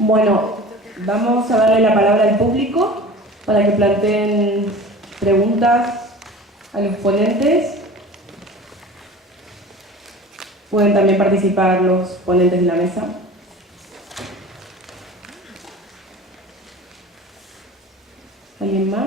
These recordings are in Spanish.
Bueno, vamos a darle la palabra al público para que planteen preguntas a los ponentes. Pueden también participar los ponentes de la mesa. ¿Alguien más?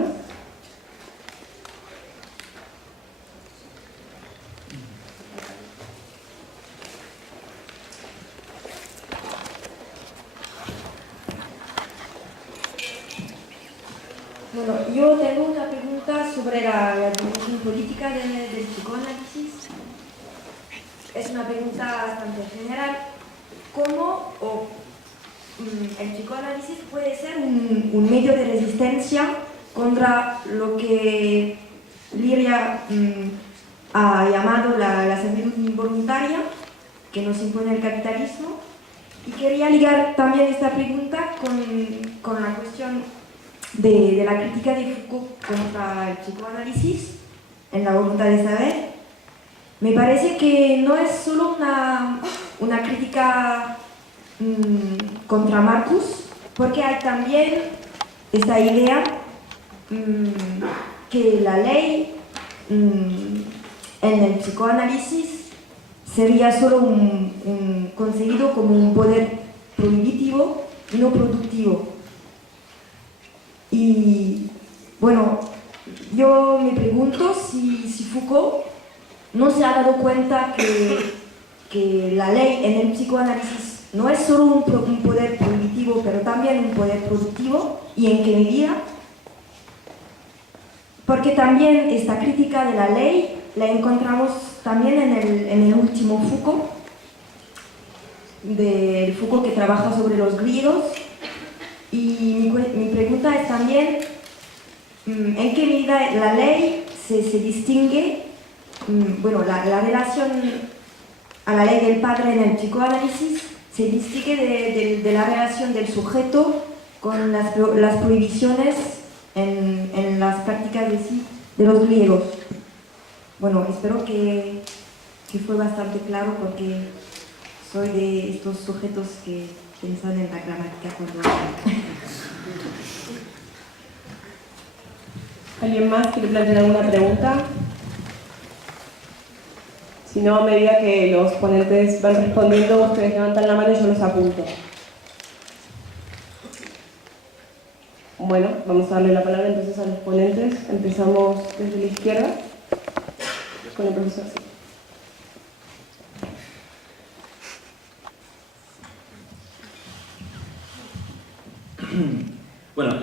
Bueno, yo tengo una pregunta sobre la dimensión política del psicoanálisis. Es una pregunta bastante general. ¿Cómo el psicoanálisis puede ser un medio de resistencia contra lo que Liria ha llamado la servitud involuntaria que nos impone el capitalismo? Y quería ligar también esta pregunta con la cuestión de la crítica de Foucault contra el psicoanálisis en la voluntad de saber. Me parece que no es solo una crítica contra Marcus, porque hay también esta idea que la ley en el psicoanálisis sería solo concebido como un poder prohibitivo y no productivo. Y bueno, yo me pregunto si Foucault no se ha dado cuenta que la ley en el psicoanálisis no es solo un poder prohibitivo, pero también un poder productivo, y en qué medida. Porque también esta crítica de la ley la encontramos también en el último Foucault, del Foucault que trabaja sobre los griegos. Y mi pregunta es también, ¿en qué medida la ley se distingue, bueno, la relación a la ley del padre en el psicoanálisis se distingue de la relación del sujeto con las prohibiciones en las prácticas de los griegos? Bueno, espero que fue bastante claro, porque soy de estos sujetos que piensan en la gramática cuando ¿Alguien más quiere plantear alguna pregunta? Si no, a medida que los ponentes van respondiendo, ustedes levantan la mano y yo los apunto. Bueno, vamos a darle la palabra entonces a los ponentes. Empezamos desde la izquierda con el profesor. Bueno,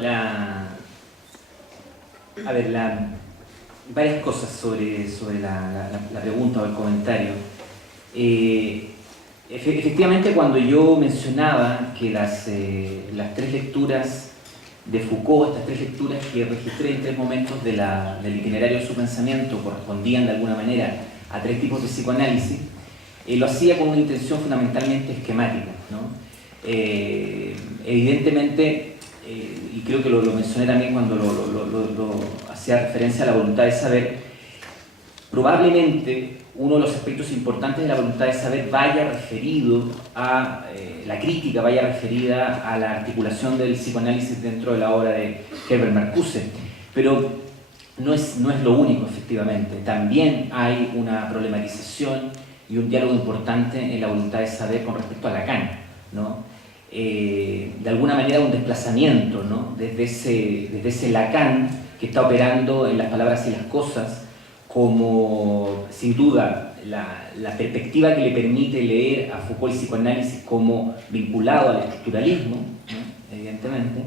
varias cosas sobre la pregunta o el comentario. Efectivamente, cuando yo mencionaba que las tres lecturas de Foucault, estas tres lecturas que registré en tres momentos del itinerario de su pensamiento, correspondían de alguna manera a tres tipos de psicoanálisis, lo hacía con una intención fundamentalmente esquemática, ¿no? Evidentemente, y creo que lo mencioné también cuando lo hacía referencia a la voluntad de saber, probablemente uno de los aspectos importantes de la voluntad de saber vaya referido a la crítica, vaya referida a la articulación del psicoanálisis dentro de la obra de Herbert Marcuse, pero no es lo único, efectivamente. También hay una problematización y un diálogo importante en la voluntad de saber con respecto a Lacan, ¿no? De alguna manera un desplazamiento, ¿no? desde ese Lacan que está operando en las palabras y las cosas como, sin duda, la perspectiva que le permite leer a Foucault el psicoanálisis como vinculado al estructuralismo, ¿no? Evidentemente,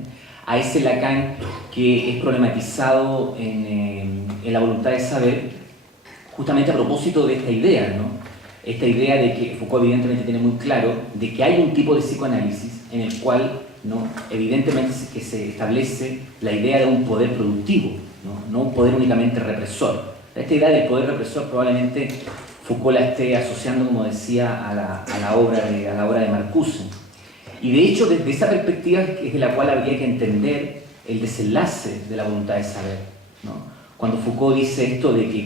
a ese Lacan que es problematizado en la voluntad de saber, justamente a propósito de esta idea, ¿no? Esta idea de que Foucault evidentemente tiene muy claro de que hay un tipo de psicoanálisis en el cual, ¿no? Evidentemente que se establece la idea de un poder productivo, no un poder únicamente represor. Esta idea del poder represor probablemente Foucault la esté asociando, como decía, a la obra de Marcuse. Y de hecho, desde esa perspectiva es de la cual habría que entender el desenlace de la voluntad de saber, ¿no? Cuando Foucault dice esto de que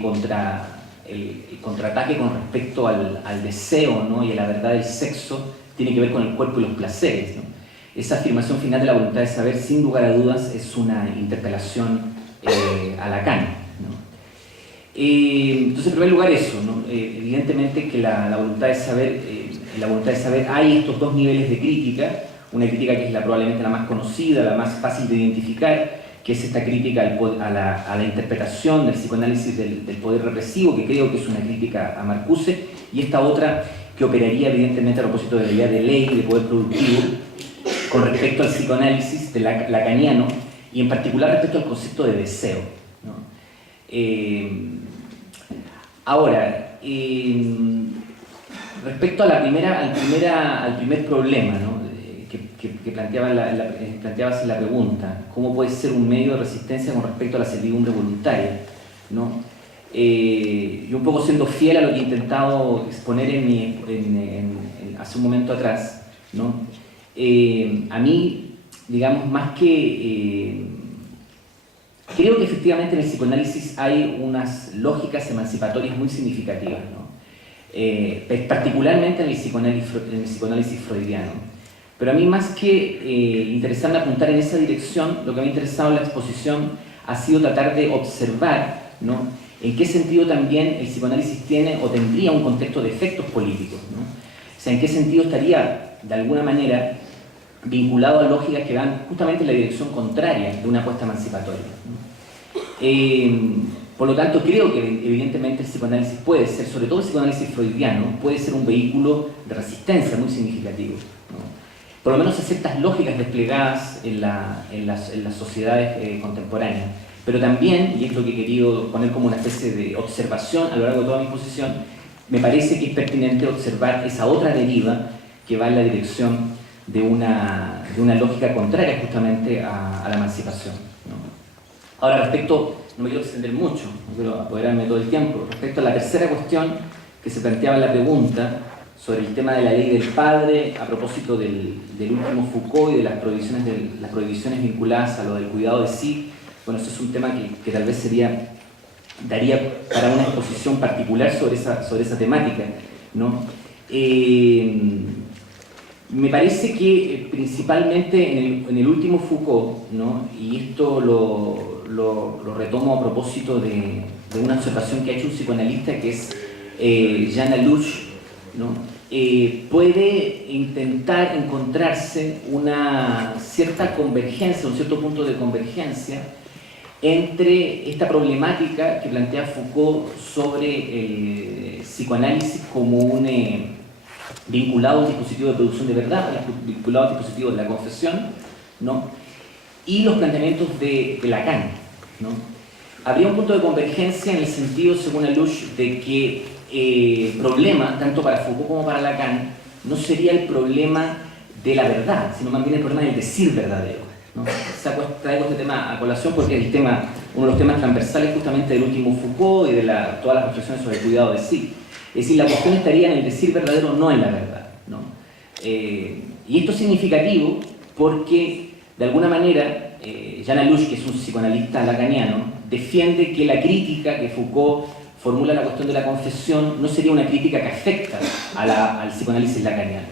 el contraataque con respecto al deseo, ¿no? Y a la verdad del sexo tiene que ver con el cuerpo y los placeres, ¿no? esa afirmación final de la voluntad de saber, sin lugar a dudas, es una interpelación a Lacan, ¿no? Entonces, en primer lugar, eso, ¿no? Evidentemente que la voluntad de saber, en la voluntad de saber hay estos dos niveles de crítica, una crítica que es probablemente la más conocida, la más fácil de identificar, que es esta crítica a la interpretación del psicoanálisis del poder represivo, que creo que es una crítica a Marcuse, y esta otra que operaría evidentemente a propósito de la idea de ley, de poder productivo, con respecto al psicoanálisis lacaniano, y en particular respecto al concepto de deseo, ¿no? Ahora, respecto a al primer problema, ¿no? que planteabas en la pregunta, ¿cómo puede ser un medio de resistencia con respecto a la servidumbre voluntaria, ¿no? Y un poco siendo fiel a lo que he intentado exponer hace un momento atrás, ¿no? A mí, digamos, más que... creo que efectivamente en el psicoanálisis hay unas lógicas emancipatorias muy significativas, ¿no? Particularmente en el psicoanálisis freudiano. Pero a mí, más que interesarme apuntar en esa dirección, lo que me ha interesado en la exposición ha sido tratar de observar, ¿no?, en qué sentido también el psicoanálisis tiene o tendría un contexto de efectos políticos, ¿no? O sea, en qué sentido estaría, de alguna manera, vinculado a lógicas que van justamente en la dirección contraria de una apuesta emancipatoria, ¿no? Por lo tanto, creo que evidentemente el psicoanálisis puede ser, sobre todo el psicoanálisis freudiano, puede ser un vehículo de resistencia muy significativo, ¿no? Por lo menos a ciertas lógicas desplegadas en las sociedades contemporáneas. Pero también, y es lo que he querido poner como una especie de observación a lo largo de toda mi exposición, me parece que es pertinente observar esa otra deriva que va en la dirección de una lógica contraria justamente a la emancipación, ¿no? Ahora, no me quiero extender mucho, no quiero apoderarme todo el tiempo, respecto a la tercera cuestión que se planteaba en la pregunta sobre el tema de la ley del padre, a propósito del último Foucault y de las prohibiciones vinculadas a lo del cuidado de sí. Bueno, eso es un tema que tal vez daría para una exposición particular sobre esa temática, ¿no? Me parece que principalmente en el último Foucault, ¿no?, y esto lo retomo a propósito de una observación que ha hecho un psicoanalista que es Jean Alouche, ¿no?, puede intentar encontrarse una cierta convergencia, un cierto punto de convergencia entre esta problemática que plantea Foucault sobre el psicoanálisis como un vinculado al dispositivo de producción de verdad, vinculado al dispositivo de la confesión, ¿no?, y los planteamientos de Lacan, ¿no? Habría un punto de convergencia en el sentido, según Alouche, de que el problema, tanto para Foucault como para Lacan, no sería el problema de la verdad, sino más bien el problema del decir verdadero, ¿no? Traigo este tema a colación porque es uno de los temas transversales justamente del último Foucault y de todas las reflexiones sobre el cuidado de sí. Es decir, la cuestión estaría en el decir verdadero, no en la verdad, ¿no? Y esto es significativo porque, de alguna manera, Jean Alouche, que es un psicoanalista lacaniano, defiende que la crítica que Foucault formula la cuestión de la confesión no sería una crítica que afecta al psicoanálisis lacaniano,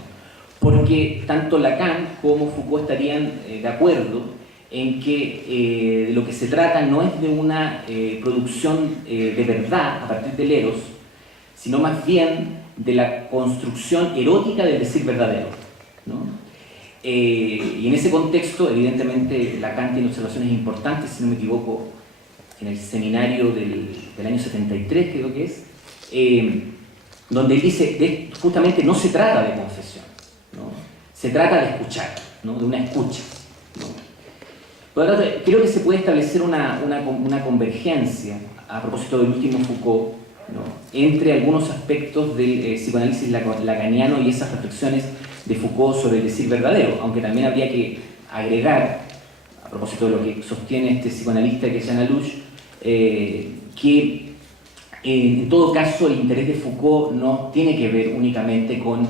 porque tanto Lacan como Foucault estarían de acuerdo en que de lo que se trata no es de una producción de verdad a partir del eros, sino más bien de la construcción erótica del decir verdadero, ¿no? Y en ese contexto, evidentemente, Lacan tiene observaciones importantes, si no me equivoco, en el seminario del año 73, creo que es, donde él dice, justamente no se trata de confesión, ¿no?, se trata de escuchar, ¿no?, de una escucha, ¿no? Por lo tanto, creo que se puede establecer una convergencia, a propósito del último Foucault, ¿no?, entre algunos aspectos del psicoanálisis lacaniano y esas reflexiones de Foucault sobre el decir verdadero, aunque también habría que agregar, a propósito de lo que sostiene este psicoanalista que es Jean Alouche, que en todo caso el interés de Foucault no tiene que ver únicamente con,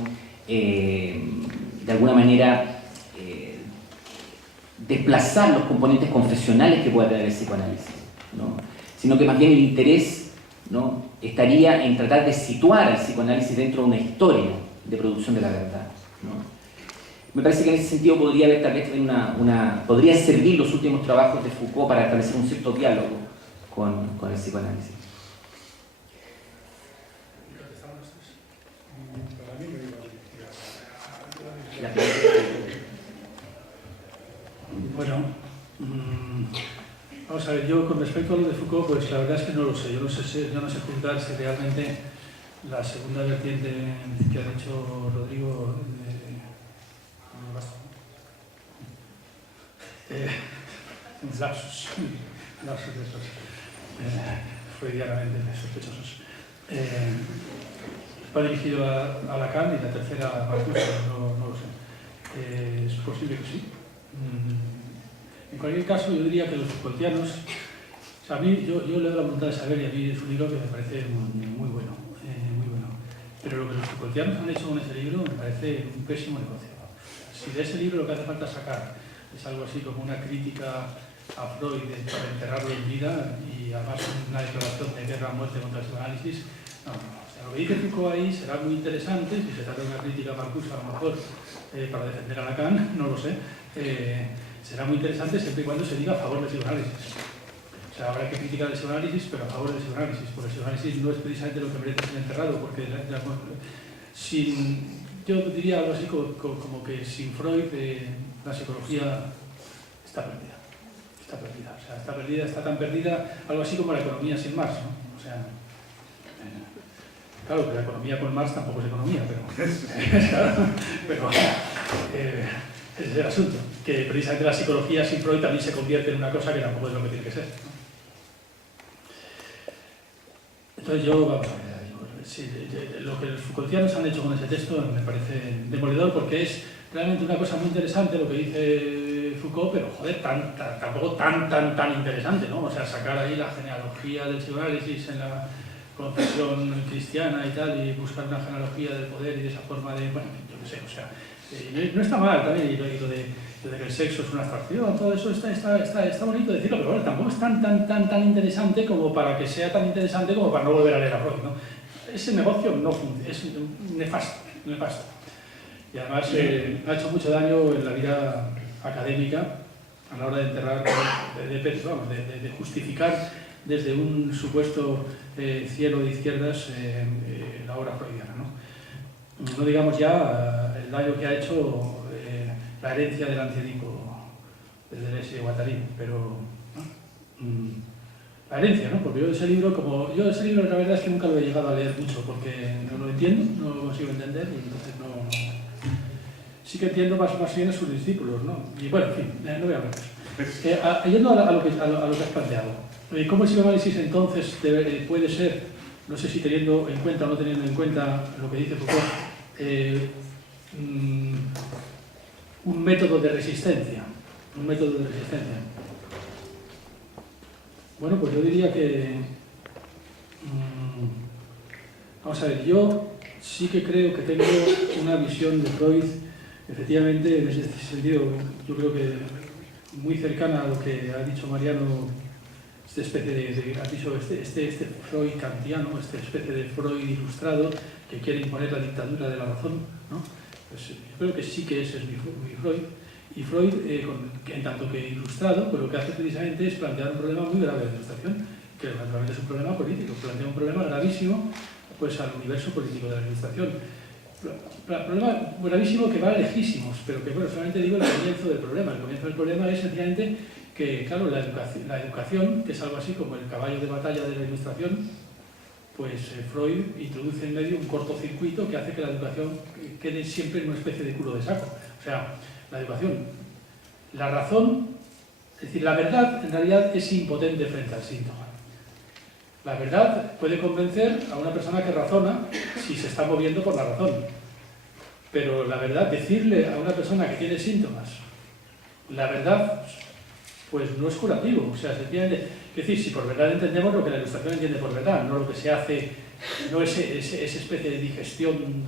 de alguna manera, desplazar los componentes confesionales que pueda tener el psicoanálisis, ¿no?, sino que más bien el interés, ¿no?, estaría en tratar de situar al psicoanálisis dentro de una historia de producción de la verdad, ¿no? Me parece que en ese sentido podría haber tal vez podrían servir los últimos trabajos de Foucault para establecer un cierto diálogo con el psicoanálisis. Bueno, vamos a ver, yo con respecto a lo de Foucault, pues la verdad es que no lo sé. Yo no sé juzgar si realmente la segunda vertiente que ha dicho Rodrigo un lapsus de esos freudianamente sospechosos. Va dirigido a Lacan y la tercera a Marcuse, no lo sé. Es posible que sí. En cualquier caso, yo diría que los Foucaultianos, o sea, a mí, yo leo La voluntad de saber y a mí es un libro que me parece muy bueno, muy bueno. Pero lo que los Foucaultianos han hecho con ese libro me parece un pésimo negocio. Si de ese libro lo que hace falta sacar es algo así como una crítica a Freud para enterrarlo en vida y además una declaración de guerra a muerte contra el psicoanálisis, no. O sea, lo que dice Foucault ahí será muy interesante, si se trata de una crítica a Marcuse a lo mejor para defender a Lacan, no lo sé, será muy interesante siempre y cuando se diga a favor del psicoanálisis. O sea, habrá que criticar el psicoanálisis, pero a favor del psicoanálisis, porque el psicoanálisis no es precisamente lo que merece ser enterrado, porque yo diría algo así como que sin Freud la psicología está perdida. Está perdida, o sea, está perdida, está tan perdida, algo así como la economía sin Marx, ¿no? O sea, claro que la economía con Marx tampoco es economía, pero ese es el asunto, que precisamente la psicología sin Freud también se convierte en una cosa que tampoco es lo que tiene que ser, ¿no? Entonces vamos a ver, sí, lo que los Foucaultianos han hecho con ese texto me parece demoledor porque es realmente una cosa muy interesante lo que dice Foucault, pero joder, tampoco tan interesante, ¿no? O sea, sacar ahí la genealogía del psicoanálisis en la confesión cristiana y tal, y buscar una genealogía del poder y de esa forma de, bueno, yo qué sé, o sea, no está mal también, y lo de que el sexo es una abstracción, todo eso está bonito decirlo, pero bueno, tampoco es tan interesante como para que sea tan interesante como para no volver a leer a Freud, ¿no? Ese negocio no funciona, es nefasto. Y además ha hecho mucho daño en la vida académica a la hora de enterrar, de justificar desde un supuesto cielo de izquierdas la obra freudiana, ¿no? No digamos ya el daño que ha hecho la herencia del Antiedipo de Deleuze y Guattari, pero ¿no? La herencia, ¿no? Porque yo ese libro la verdad es que nunca lo he llegado a leer mucho porque no lo entiendo, no lo consigo entender y entonces no. Sí que entiendo más bien a sus discípulos, ¿no? Y bueno, en fin, no voy a hablar de eso. Yendo a lo que has planteado, ¿cómo el psicoanálisis entonces puede ser, no sé si teniendo en cuenta o no teniendo en cuenta lo que dice Foucault, un método de resistencia? Un método de resistencia. Bueno, pues yo diría que... vamos a ver, yo sí que creo que tengo una visión de Freud, efectivamente, en este sentido, yo creo que muy cercana a lo que ha dicho Mariano, esta especie de ha dicho este Freud kantiano, esta especie de Freud ilustrado que quiere imponer la dictadura de la razón, ¿no? Pues yo creo que sí que ese es mi Freud. Y Freud, en tanto que ilustrado, pues lo que hace precisamente es plantear un problema muy grave de la ilustración, que naturalmente es un problema político, plantea un problema gravísimo pues, al universo político de la ilustración. Problema gravísimo que va lejísimos, pero que bueno, solamente digo el comienzo del problema. El comienzo del problema es sencillamente que, claro, la educación, que es algo así como el caballo de batalla de la ilustración, pues Freud introduce en medio un cortocircuito que hace que la educación quede siempre en una especie de culo de saco. O sea, la educación, la razón, es decir, la verdad en realidad es impotente frente al síntoma. La verdad puede convencer a una persona que razona si se está moviendo por la razón. Pero la verdad, decirle a una persona que tiene síntomas, la verdad, pues no es curativo. O sea, sencillamente, es decir, si por verdad entendemos lo que la ilustración entiende por verdad, no lo que se hace, no esa especie de digestión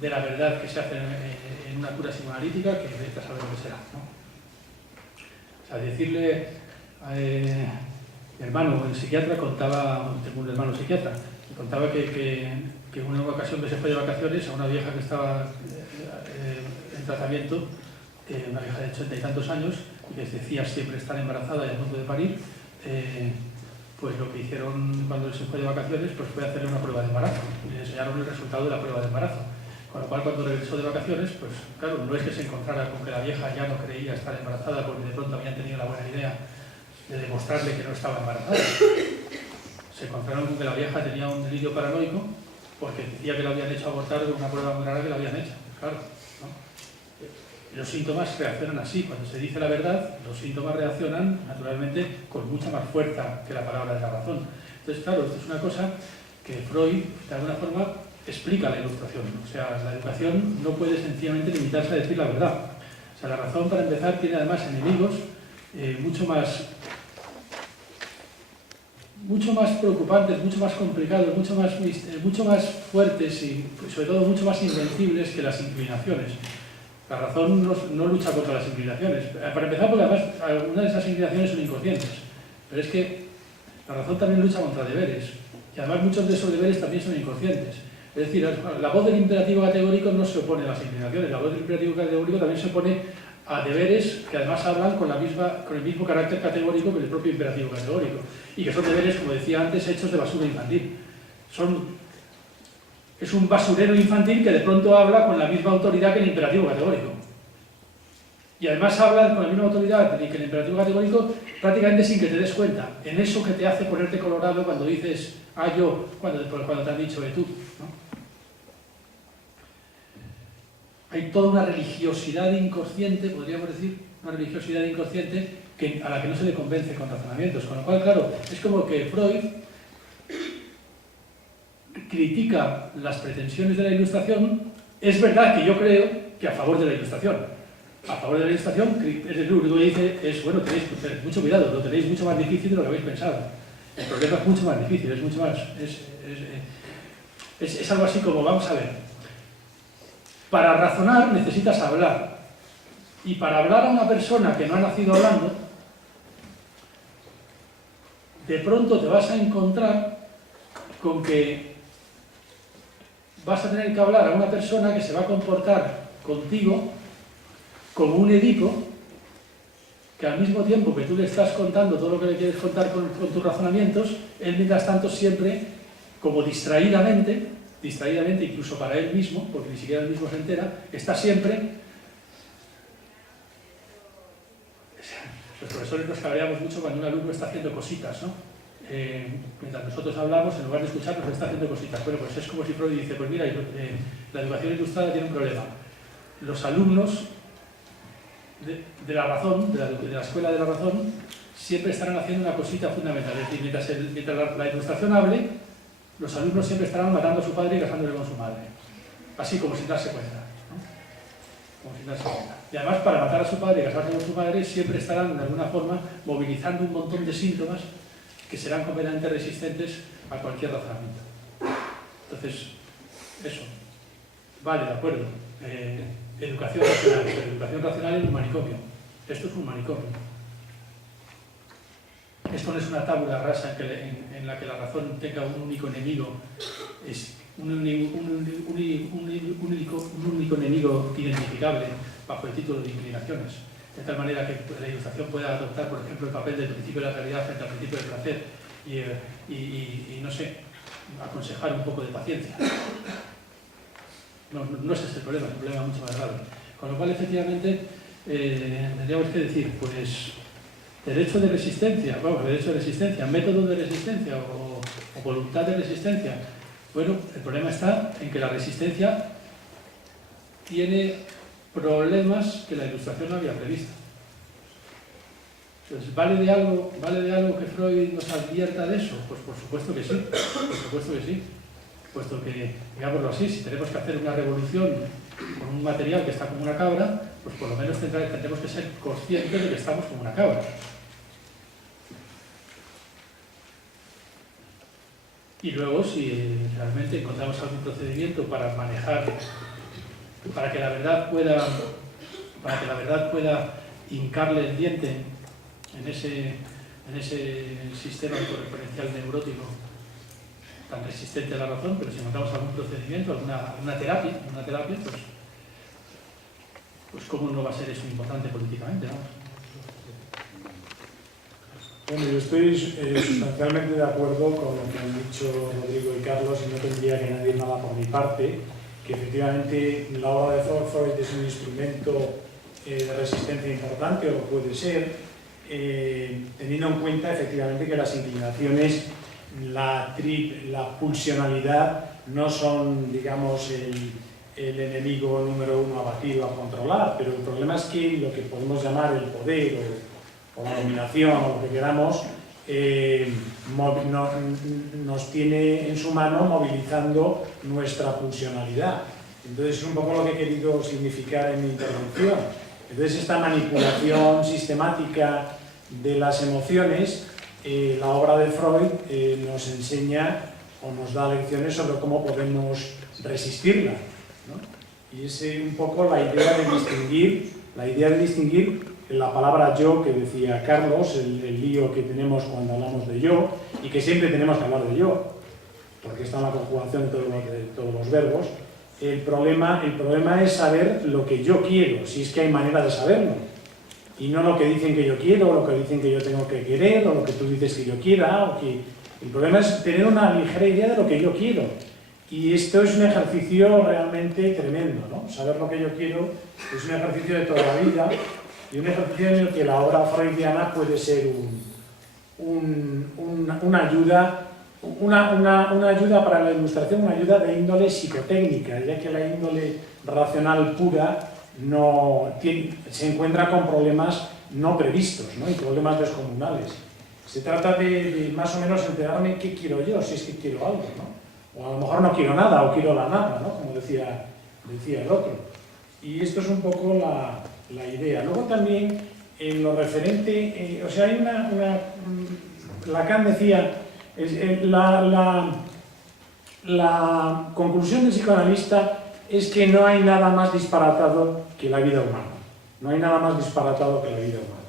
de la verdad que se hace en una cura psicoanalítica, que vete a saber lo que será, ¿no? O sea, decirle... mi hermano, el psiquiatra, contaba, tengo un hermano psiquiatra, y contaba que en una ocasión que se fue de vacaciones a una vieja que estaba tratamiento, una vieja de 80 y tantos años, que decía siempre estar embarazada y a punto de parir, pues lo que hicieron cuando se fue de vacaciones pues fue hacerle una prueba de embarazo. Y le enseñaron el resultado de la prueba de embarazo. Con lo cual, cuando regresó de vacaciones, pues claro, no es que se encontrara con que la vieja ya no creía estar embarazada porque de pronto habían tenido la buena idea de demostrarle que no estaba embarazada. Se encontraron con que la vieja tenía un delirio paranoico porque decía que le habían hecho abortar con una prueba muy rara que le habían hecho. Claro, ¿no? Los síntomas reaccionan así. Cuando se dice la verdad, los síntomas reaccionan naturalmente con mucha más fuerza que la palabra de la razón. Entonces, claro, esto es una cosa que Freud, de alguna forma, explica la Ilustración. O sea, la educación no puede sencillamente limitarse a decir la verdad. O sea, la razón, para empezar, tiene además enemigos mucho más preocupantes, mucho más complicados, mucho más fuertes y sobre todo mucho más invencibles que las inclinaciones. La razón no lucha contra las inclinaciones. Para empezar, porque además algunas de esas inclinaciones son inconscientes. Pero es que la razón también lucha contra deberes. Y además muchos de esos deberes también son inconscientes. Es decir, la voz del imperativo categórico no se opone a las inclinaciones. La voz del imperativo categórico también se opone a deberes que además hablan con el mismo carácter categórico que el propio imperativo categórico. Y que son deberes, como decía antes, hechos de basura infantil. Es un basurero infantil que de pronto habla con la misma autoridad que el imperativo categórico. Y además habla con la misma autoridad que el imperativo categórico prácticamente sin que te des cuenta. En eso que te hace ponerte colorado cuando dices yo, cuando te han dicho tú, ¿no? Hay toda una religiosidad inconsciente, podríamos decir, una religiosidad inconsciente a la que no se le convence con razonamientos. Con lo cual, claro, es como que Freud critica las pretensiones de la Ilustración. Es verdad que yo creo que a favor de la Ilustración. A favor de la Ilustración, lo único que dice es, bueno, tenéis mucho cuidado, lo tenéis mucho más difícil de lo que habéis pensado. El problema es mucho más difícil, es mucho más... Es algo así como, vamos a ver, para razonar necesitas hablar. Y para hablar a una persona que no ha nacido hablando, de pronto te vas a encontrar con que vas a tener que hablar a una persona que se va a comportar contigo como un Edipo, que al mismo tiempo que tú le estás contando todo lo que le quieres contar con tus razonamientos, él mientras tanto siempre, como distraídamente, incluso para él mismo, porque ni siquiera él mismo se entera, está siempre... Los profesores nos cabreamos mucho cuando un alumno está haciendo cositas, ¿no? Mientras nosotros hablamos, en lugar de escucharnos, está haciendo cositas. Bueno, pues es como si Freud dice, pues mira, la educación ilustrada tiene un problema. Los alumnos de la razón, de la escuela de la razón, siempre estarán haciendo una cosita fundamental. Es decir, mientras la Ilustración hable, los alumnos siempre estarán matando a su padre y casándole con su madre. Así como sin darse cuenta, ¿no? Como sin darse cuenta. Y además, para matar a su padre y casarse con su madre, siempre estarán, de alguna forma, movilizando un montón de síntomas que serán completamente resistentes a cualquier razonamiento. Entonces, eso. Vale, de acuerdo. Educación racional. Pero educación racional es un manicomio. Esto es un manicomio. Esto no es una tabula rasa en la que la razón tenga un único enemigo, es un único enemigo identificable bajo el título de inclinaciones, de tal manera que la Ilustración pueda adoptar, por ejemplo, el papel del principio de la realidad frente al principio del placer y no sé, aconsejar un poco de paciencia. No es ese el problema, es un problema mucho más grave. Con lo cual, efectivamente, tendríamos que decir, pues, derecho de resistencia, método de resistencia o voluntad de resistencia. Bueno, el problema está en que la resistencia tiene problemas que la Ilustración no había previsto. Entonces, ¿vale de algo que Freud nos advierta de eso? Pues por supuesto que sí, puesto que, digámoslo así, si tenemos que hacer una revolución con un material que está como una cabra, pues por lo menos tendremos que ser conscientes de que estamos como una cabra. Y luego, si realmente encontramos algún procedimiento para manejar, para que la verdad pueda hincarle el diente en ese sistema autorreferencial neurótico tan resistente a la razón, pero si encontramos algún procedimiento, alguna terapia, pues pues cómo no va a ser eso importante políticamente, ¿no? Bueno, yo estoy sustancialmente de acuerdo con lo que han dicho Rodrigo y Carlos y no tendría que añadir nada por mi parte, que efectivamente la obra de Freud es un instrumento de resistencia importante, o puede ser, teniendo en cuenta efectivamente que las inclinaciones, la pulsionalidad no son, digamos, el enemigo número uno a batir o a controlar, pero el problema es que lo que podemos llamar el poder o la dominación o lo que queramos nos tiene en su mano movilizando nuestra pulsionalidad. Entonces es un poco lo que he querido significar en mi intervención. Entonces esta manipulación sistemática de las emociones, la obra de Freud nos enseña o nos da lecciones sobre cómo podemos resistirla, ¿no? Y es un poco la idea de distinguir la palabra yo que decía Carlos, el lío que tenemos cuando hablamos de yo, y que siempre tenemos que hablar de yo, porque está en la conjugación de todos los verbos. El problema es saber lo que yo quiero, si es que hay manera de saberlo, y no lo que dicen que yo quiero, o lo que dicen que yo tengo que querer, o lo que tú dices que yo quiera. El problema es tener una ligera idea de lo que yo quiero. Y esto es un ejercicio realmente tremendo, ¿no? Saber lo que yo quiero es un ejercicio de toda la vida, y un ejercicio en el que la obra freudiana puede ser una ayuda para la ilustración, una ayuda de índole psicotécnica, ya que la índole racional pura se encuentra con problemas no previstos, ¿no? Y problemas descomunales. Se trata de más o menos enterarme qué quiero yo, si es que quiero algo, ¿no? O a lo mejor no quiero nada, o quiero la nada, ¿no? Como decía el otro. Y esto es un poco la idea. Luego también, en lo referente, o sea, hay Lacan decía, la conclusión del psicoanalista es que no hay nada más disparatado que la vida humana. No hay nada más disparatado que la vida humana.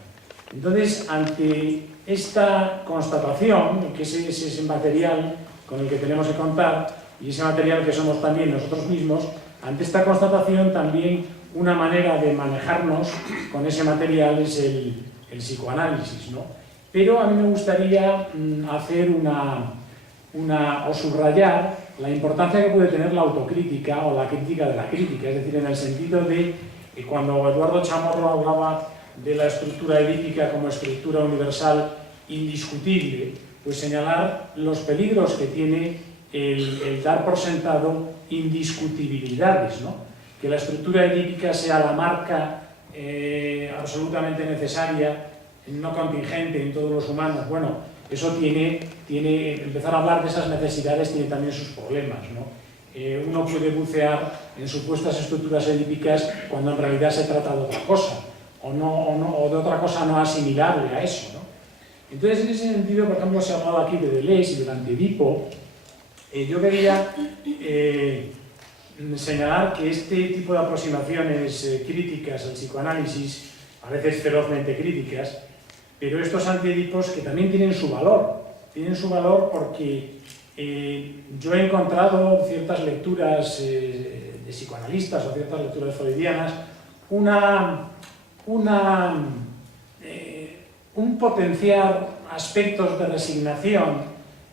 Entonces, ante esta constatación, que es ese material con el que tenemos que contar, y ese material que somos también nosotros mismos, ante esta constatación también una manera de manejarnos con ese material es el psicoanálisis, ¿no? Pero a mí me gustaría hacer o subrayar la importancia que puede tener la autocrítica o la crítica de la crítica, es decir, en el sentido de que cuando Eduardo Chamorro hablaba de la estructura edípica como estructura universal indiscutible, pues señalar los peligros que tiene el dar por sentado indiscutibilidades, ¿no? Que la estructura edípica sea la marca absolutamente necesaria, no contingente en todos los humanos. Bueno, eso empezar a hablar de esas necesidades tiene también sus problemas, ¿no? Uno puede bucear en supuestas estructuras edípicas cuando en realidad se trata de otra cosa, o de otra cosa no asimilable a eso, ¿no? Entonces, en ese sentido, por ejemplo, se ha hablado aquí de Deleuze y del Antiedipo. Yo quería señalar que este tipo de aproximaciones críticas al psicoanálisis, a veces ferozmente críticas, pero estos antiedipos que también tienen su valor porque yo he encontrado ciertas lecturas de psicoanalistas o ciertas lecturas freudianas un potenciar aspectos de resignación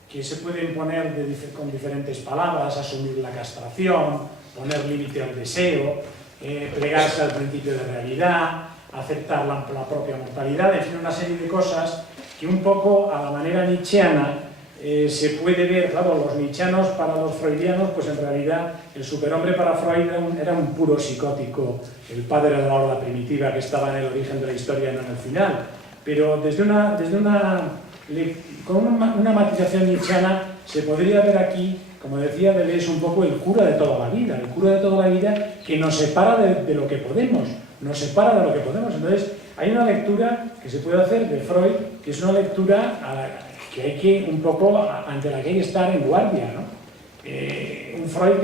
que se pueden poner con diferentes palabras, asumir la castración, poner límite al deseo, plegarse al principio de realidad, aceptar la propia mortalidad, en fin, una serie de cosas que un poco a la manera nietzscheana se puede ver. Claro, los nietzscheanos para los freudianos, pues en realidad el superhombre para Freud era un puro psicótico, el padre de la horda primitiva que estaba en el origen de la historia y no en el final. Pero con una matización nietzscheana se podría ver aquí, como decía Deleuze, un poco el cura de toda la vida, que nos separa de lo que podemos, Entonces, hay una lectura que se puede hacer de Freud, que es una lectura que hay que, un poco, ante la que hay que estar en guardia, ¿no? Un Freud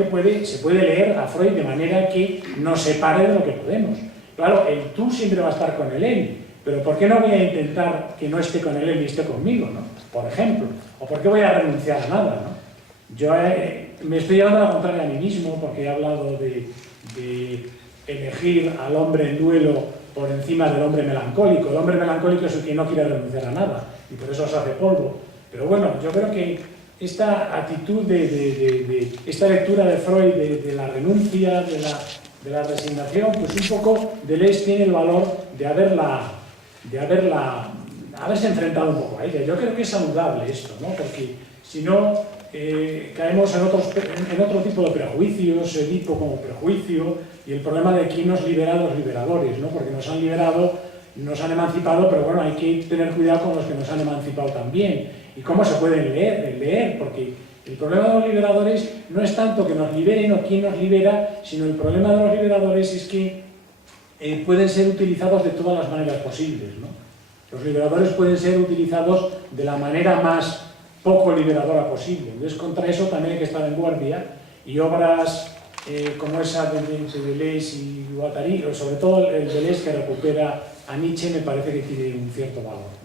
se puede leer a Freud de manera que nos separe de lo que podemos. Claro, el tú siempre va a estar con el él, pero ¿por qué no voy a intentar que no esté con él y esté conmigo, ¿no? Por ejemplo, o ¿por qué voy a renunciar a nada, ¿no? Yo me estoy llevando a la contraria a mí mismo porque he hablado de elegir al hombre en duelo por encima del hombre melancólico. El hombre melancólico es el que no quiere renunciar a nada y por eso se hace polvo. Pero bueno, yo creo que esta actitud esta lectura de Freud de la renuncia, de la resignación, pues un poco Deleuze tiene el valor de haberse enfrentado un poco a ella. Yo creo que es saludable esto, ¿no? Porque si no, caemos en otro tipo de prejuicios, Edipo como prejuicio, y el problema de quién nos libera a los liberadores, ¿no? Porque nos han liberado, nos han emancipado, pero bueno, hay que tener cuidado con los que nos han emancipado también. ¿Y cómo se pueden leer? Porque el problema de los liberadores no es tanto que nos liberen o quién nos libera, sino el problema de los liberadores es que pueden ser utilizados de todas las maneras posibles, ¿no? Los liberadores pueden ser utilizados de la manera más poco liberadora posible. Entonces, contra eso también hay que estar en guardia, y obras como esa de Deleuze y Guattari, sobre todo el Deleuze que recupera a Nietzsche, me parece que tiene un cierto valor, ¿no?